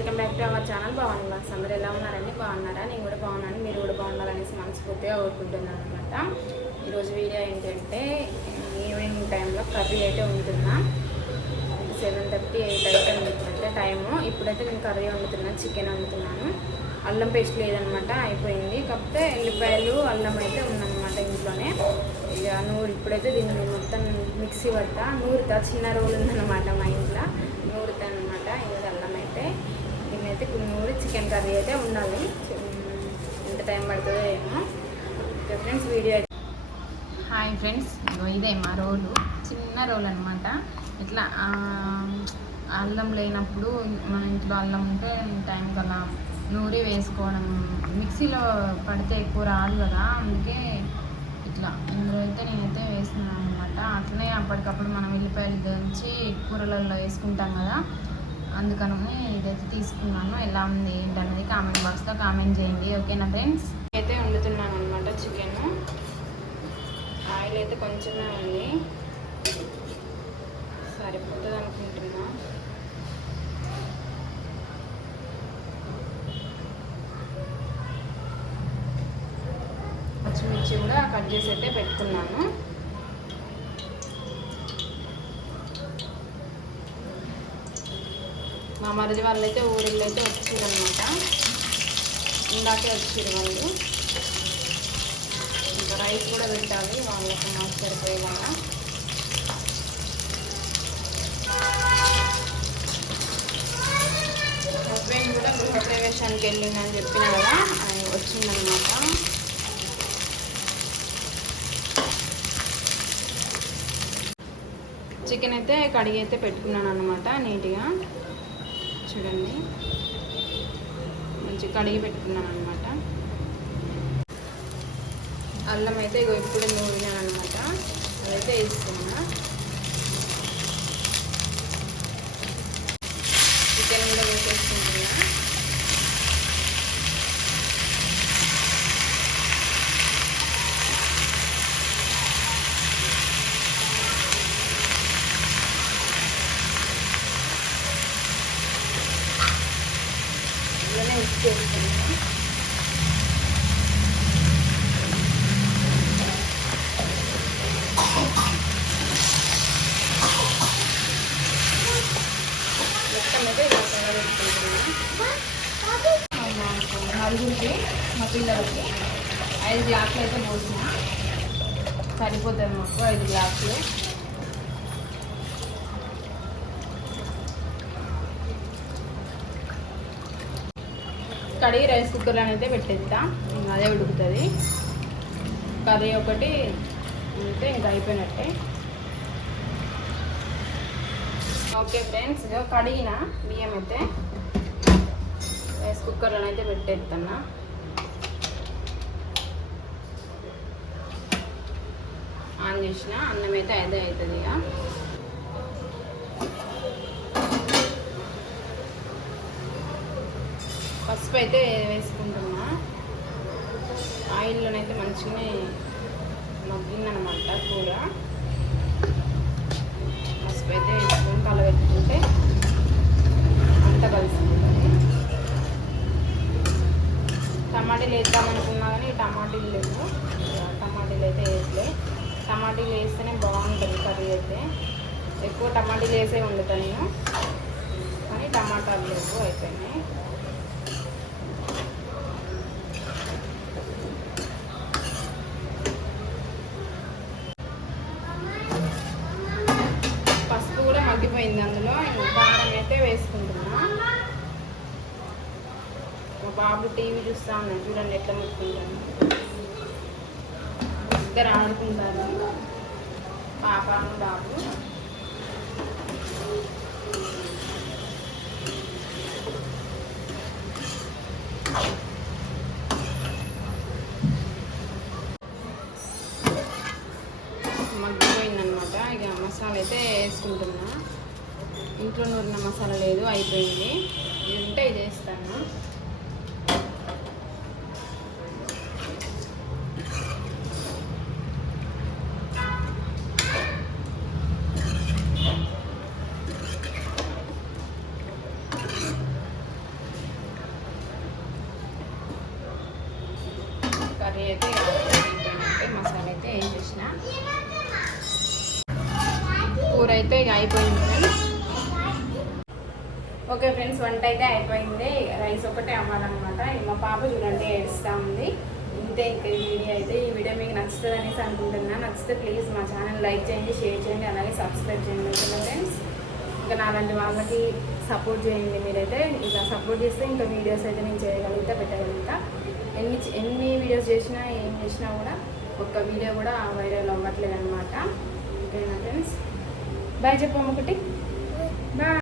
Welcome back to our channel Bhavani vlogs. అందరూ ఎలా ఉన్నారండి? బాగున్నారా? నేను కూడా బాగున్నాను. మీరు కూడా బాగుండాలనేసి మనస్ఫూర్తిగా కోరుకుంటున్నాను అనమాట. ఈరోజు వీడియో ఏంటంటే ఈవినింగ్ టైంలో కర్రీ అయితే వండుతున్నా. 7:30 8 అయితే వండుతుంటే టైము. ఇప్పుడైతే నేను కర్రీ వండుతున్నాను, చికెన్ వండుతున్నాను. అల్లం పేస్ట్ లేదనమాట, అయిపోయింది. కాకపోతే ఎల్లిపాయలు అల్లం అయితే ఉందన్నమాట ఇంట్లోనే. ఇక ఇప్పుడైతే దీన్ని మొత్తం మిక్సీ పడతా, నూరుతా. చిన్న రోల్ ఉందన్నమాట మా ఇంట్లో, నూరుతా అనమాట. ఇది అల్లం అయితే దీన్నైతే నూరి చికెన్ కర్రీ అయితే ఉండాలి. ఎంత టైం పడుతుందో ఏమో. Okay friends, video. Hi friends, ఇదే మా రోలు, చిన్న రోల్ అనమాట. ఇట్లా అల్లం లేనప్పుడు మన ఇంట్లో అల్లం ఉంటే టైం కల్లా నూరి వేసుకోవడం. మిక్సీలో పడితే ఎక్కువ రాదు కదా, అందుకే ఇట్లా ఇందులో అయితే నేనైతే వేస్తున్నాను అనమాట. అట్లనే అప్పటికప్పుడు మనం ఉల్లిపాయలు దంచి కూరలలో వేసుకుంటాం కదా, అందుకని ఇదైతే తీసుకున్నాను. ఎలా ఉంది ఏంటనేది కామెంట్ బాక్స్లో కామెంట్ చేయండి. ఓకేనా ఫ్రెండ్స్? అయితే వండుతున్నాను అనమాట చికెన్. ఆయిల్ అయితే కొంచెమే ఉంది, సరిపోతుంది అనుకుంటున్నా. పచ్చిమిర్చి కూడా కట్ చేసి అయితే పెట్టుకున్నాను. మా మరిది వాళ్ళు అయితే ఊరిళ్ళు అయితే వచ్చిందనమాట, ఇందాకే వచ్చింది వాళ్ళు. ఇంకా రైస్ కూడా పెట్టాలి వాళ్ళకి, మాకు సరిపోయేలాగా. హస్బెండ్ కూడా గృహప్రవేశానికి వెళ్ళిందని చెప్పిన కదా, ఆయన వచ్చిందనమాట. చికెన్ అయితే కడిగి అయితే పెట్టుకున్నాను అనమాట నీట్గా. చూడండి, మంచిగా కడిగి పెట్టుకున్నాను అనమాట. అల్లం అయితే ఇగో ఇప్పుడు నూరినాను అనమాట, అదైతే వేసుకున్నా. చికెన్ కూడా వేసేసుకుంటున్నా. ఉప్పు వేసుకుంటాం. మొత్తం అయితే ఇలా పెట్టుకుంటున్నాం. నలుగురికి మా పిల్లలకి 5 గ్లాసులు అయితే పోసిన సరిపోతుంది మాకు. 5 గ్లాసులు. కడిగి రైస్ కుక్కర్లో అయితే పెట్టేస్తా, అదే ఉడుకుతుంది. కర్రీ ఒకటి అంటే ఇంకా అయిపోయినట్టే. ఓకే ఫ్రెండ్స్, కడిగిన బియ్యం అయితే రైస్ కుక్కర్లో అయితే పెట్టేస్తున్నా. ఆన్ చేసిన అన్నం అయితే అదే అవుతుంది. ఇక పసుపు అయితే వేసుకుంటున్నా. ఆయిల్లోనైతే మంచిగానే మగ్గిందనమాట కూర. పసుపు అయితే వేసుకొని కలబెట్టుకుంటే అంత కలిసిపోతుంది. టమాటీలు వేద్దామనుకున్నా కానీ టమాటీలు లేవు. టమాటీలు అయితే వేసలే. టమాటీలు వేస్తేనే బాగుంటుంది కర్రీ అయితే. ఎక్కువ టమాటీలు వేసే వండుతాను నేను, కానీ టమాటాలు లేవు, అయిపోయినాయి. మగ్గిపోయింది. అందులో కారం అయితే వేసుకుంటున్నా. మా బాబు టీవీ చూస్తూ ఉన్నాడు, చూడండి ఎట్లా ముట్టుకుంటాను. ఇద్దరు ఆడుకుంటారు, పాప బాబు. మగ్గిపోయిందనమాట. ఇక మసాలా అయితే వేసుకుంటున్నా. ఇంట్లో నూరిన మసాలా లేదు, అయిపోయింది. ఇది ఉంటే ఇది వేస్తాను. అయితే అయిపోయిందంటే మసాలా అయితే ఏం చేసిన కూర అయితే ఇక అయిపోయింది ఫ్రెండ్స్. ఓకే ఫ్రెండ్స్, వంట అయితే అయిపోయింది. రైస్ ఒకటే అవ్వాలన్నమాట. మా పాప చూడండి ఏడుస్తూ ఉంది. ఇంతే ఇంకా ఈ వీడియో అయితే. ఈ వీడియో మీకు నచ్చుతుంది అనేసి అనుకుంటున్నా. నచ్చితే ప్లీజ్ మా ఛానల్ లైక్ చేయండి, షేర్ చేయండి, అలాగే సబ్స్క్రైబ్ చేయండి ఫ్రెండ్స్. ఇంకా నాలాంటి వాళ్ళకి సపోర్ట్ చేయండి మీరైతే. ఇలా సపోర్ట్ చేస్తే ఇంకా వీడియోస్ అయితే నేను చేయగలుగుతా, పెట్టగలుగుతా. ఎన్ని వీడియోస్ చేసినా ఏం చేసినా కూడా ఒక్క వీడియో కూడా వైరల్ అవ్వట్లేదు అనమాట. ఓకేనా ఫ్రెండ్స్, బాయ్ చెప్పాము ఒకటి. బాయ్.